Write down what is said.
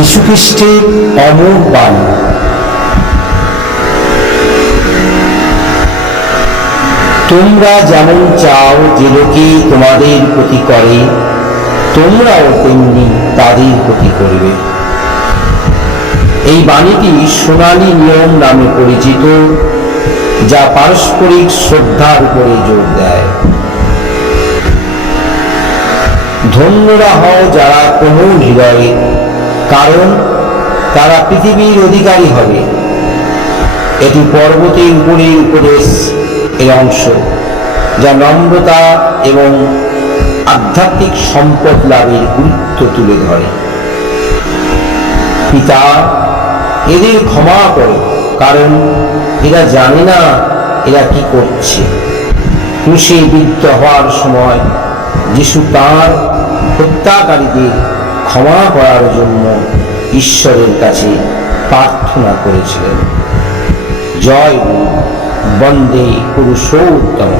যীশুখ্রিস্টের অমর বাণী। তোমরা যেমন চাও যে লোকে তোমাদের প্রতি করে, তোমরাও তেমনি তাদের প্রতি করবে। এই বাণীটি সোনালী নিয়ম নামে পরিচিত, যা পারস্পরিক শ্রদ্ধার উপরে জোর দেয়। ধন্যরা হও যারা কোমল হৃদয়ে, কারণ তারা পৃথিবীর অধিকারী হবে। এটি পর্বতের উপরে উপদেশ এর অংশ, যা নম্রতা এবং আধ্যাত্মিক সম্পদ লাভের গুরুত্ব তুলে ধরে। পিতা, এদের ক্ষমা করো, কারণ এরা জানে না এরা কি করছে। ক্রুশে বিদ্ধ হওয়ার সময় যিশু তাঁর হত্যাকারীদের ক্ষমা করার জন্য ঈশ্বরের কাছে প্রার্থনা করেছিলেন। জয় গুরু, বন্দে পুরুষোত্তম।